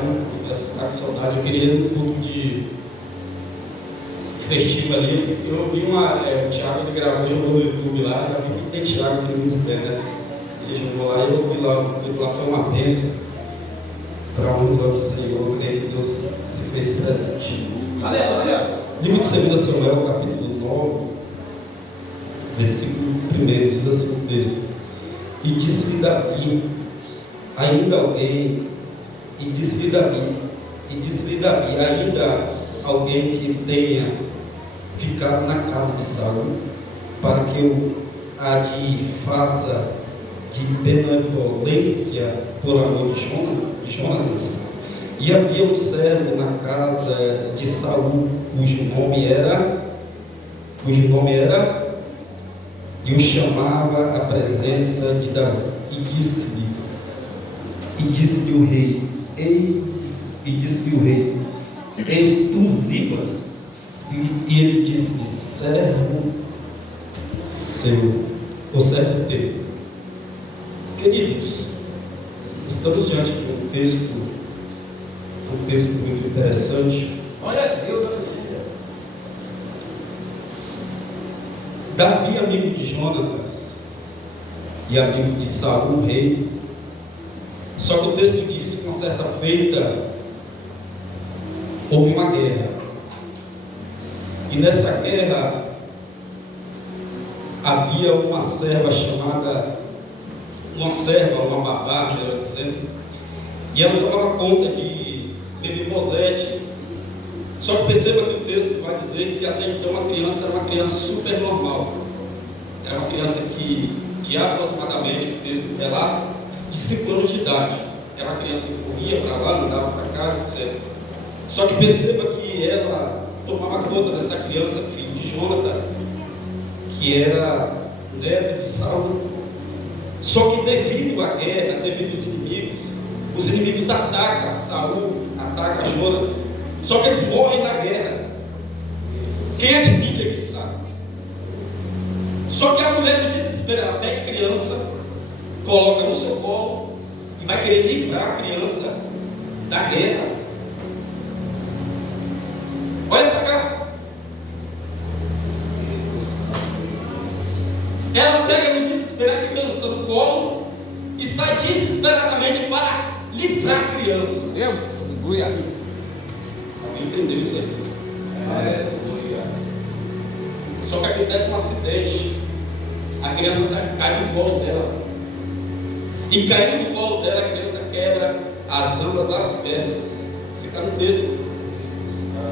com saudade. Eu queria ir no culto de festivo ali. Eu vi o Thiago, ele gravou, jogou no YouTube lá, já vi que tem Thiago aqui no ministério, né? Ele jogou lá e eu vi lá, o culto lá foi uma bênção para a honra do Senhor. Eu creio que Deus se fez presente. Aleluia! Livro de 2 Samuel, capítulo 9, versículo 1, diz assim o texto: E disse-lhe Davi, ainda alguém, e disse-lhe Davi, ainda alguém que tenha ficado na casa de Saul, para que eu faça de benevolência por amor de Jonatas. E havia um servo na casa de Saul, cujo nome era, e o chamava à presença de Davi, e disse-lhe o rei, eis tu Zibas. E ele disse-lhe, servo seu, ou servo teu. Queridos, estamos diante de um texto muito interessante. Olha Deus, aleluia. Davi, amigo de Jonatas e amigo de Saul, rei. Só que o texto diz que uma certa feita houve uma guerra. E nessa guerra havia uma serva chamada, uma babá, melhor dizendo, e ela tomava conta de Mefibosete. Só que perceba que o texto vai dizer que até então a criança era uma criança super normal. Era uma criança que aproximadamente, o texto relata, de 5 anos de idade. Era uma criança que corria para lá, andava para cá, etc. Só que perceba que ela tomava conta dessa criança, filho de Jonathan, que era neto de Saul. Só que devido à guerra, devido aos inimigos, os inimigos atacam Saul, atacam Jonathan. Só que eles morrem na guerra. Quem é de Bíblia que sabe? Só que a mulher no desespero, ela pega a criança, coloca no seu colo e vai querer livrar a criança da guerra. Olha para cá. Ela pega no desespero a criança no colo e sai desesperadamente para livrar a criança. Deus, aleluia. Alguém entendeu isso aí? Aleluia. Só que acontece um acidente. A criança cai no colo dela. E caindo no colo dela, a criança quebra ambas as pernas. Você está no texto.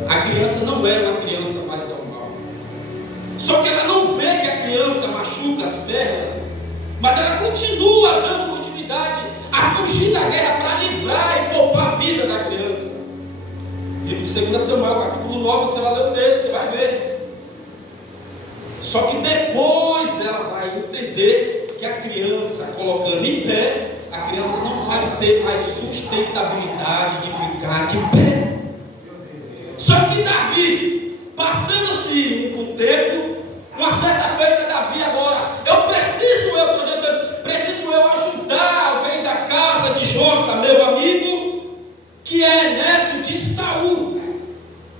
A criança não era uma criança mais normal. Só que ela não vê que a criança machuca as pernas, mas ela continua dando continuidade a fugir da guerra para livrar e poupar a vida da criança. Livro de 2 Samuel, capítulo 9, você vai ler o texto, você vai ver. Só que depois ela vai entender que a criança, colocando em pé, a criança não vai ter mais sustentabilidade de ficar de pé. Só que Davi, passando-se um tempo, uma certa feita, Davi agora, preciso eu ajudar alguém da casa de Jonathan, meu amigo, que é neto de Saul.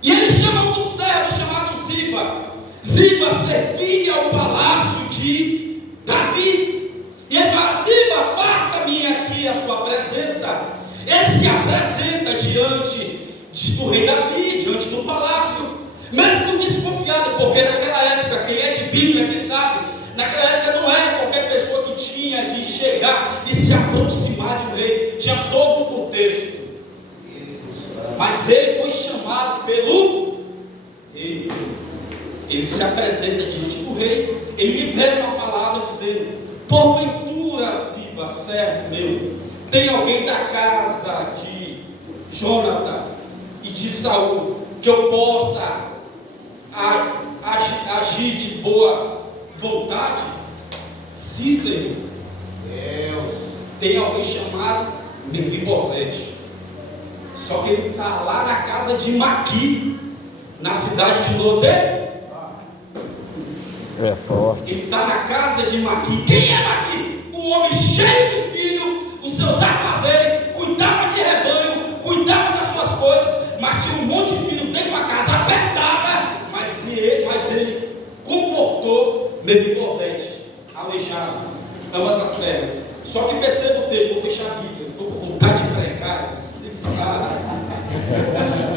E ele chama um servo chamado Ziba. Ziba servia ao palácio de Davi. E ele fala: Ziba, faça-me aqui a sua presença. Ele se apresenta diante do rei Davi, diante do palácio, mesmo desconfiado, porque naquela época, quem é de Bíblia que sabe, naquela época não era qualquer pessoa que tinha de chegar e se aproximar de um rei, tinha todo o contexto. Mas ele foi chamado pelo rei. Ele se apresenta diante do rei, ele libera uma palavra dizendo: porventura, Ziba, servo meu, tem alguém da casa de Jonathan e de Saul que eu possa agir de boa vontade? Sim, Senhor. Deus. Tem alguém chamado Mefibosete. Só que ele está lá na casa de Maqui, na cidade de Lodê. É forte. Ele está na casa de Maqui. Quem é Maqui? Um homem cheio de filho, os seus afazeres, cuidava de rebanho, cuidava tinha um monte de filho dentro de uma casa apertada, mas ele comportou Mefibosete, aleijado, ambas as pernas. Só que perceba o texto, vou fechar a Bíblia, estou com vontade de pregar,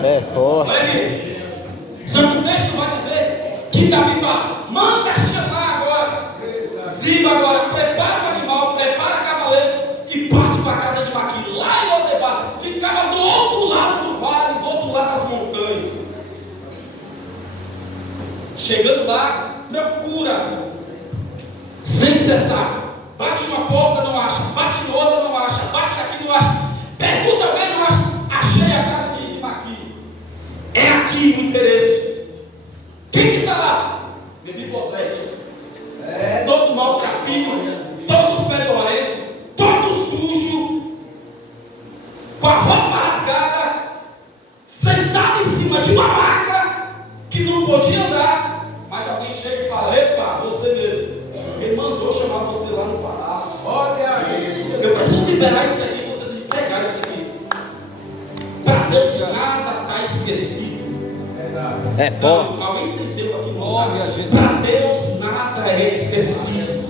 É forte. olha aí. Só que o texto vai dizer que Davi fala: manda chamar agora Ziba, agora prepara o animal, prepara cavaleiros e parte para a casa de Maquir, lá em Lodebar. Ficava do outro lado do vale, do outro lado das montanhas. Chegando lá, procura sem cessar. Bate numa porta, não acha. Bate no outra, não acha. Bate daqui, não acha. Pergunta bem, não acha. Achei a casa de Maquir. É aqui o endereço. Quem que está lá? Mefibosete. Todo maltrapilho, todo fedorento, todo sujo, com a roupa rasgada, sentado em cima de uma maca que não podia andar. Mas alguém chega e fala: epa, você mesmo. Ele mandou chamar você lá no palácio. Olha aí. Eu preciso liberar isso aqui, você tem que pegar isso aqui. Para Deus nada está esquecido. É forte. Alguém entendeu aqui no Glória a Jesus. Para Deus nada é esquecido.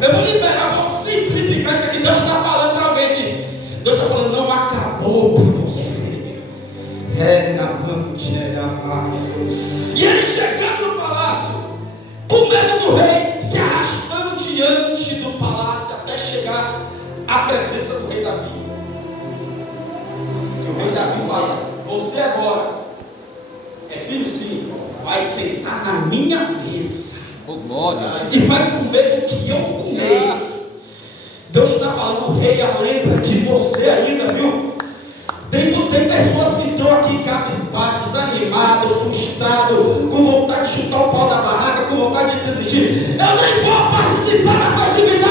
Eu vou liberar, vou simplificar isso aqui. Deus está falando para alguém aqui. Deus está falando: não acabou para você. É na e ele chegando no palácio, com medo do rei, se arrastando diante do palácio até chegar à presença do rei Davi. E o rei Davi fala: você agora é filho, sim, vai sentar na minha mesa Oh, glória. e vai comer o que eu comer. Deus está falando: rei, lembra de você ainda, viu? Tem pessoas que entrou aqui cabisbaixo, desanimado, frustrado, com vontade de chutar o pau da barraca, com vontade de desistir. Eu nem vou participar da festividade.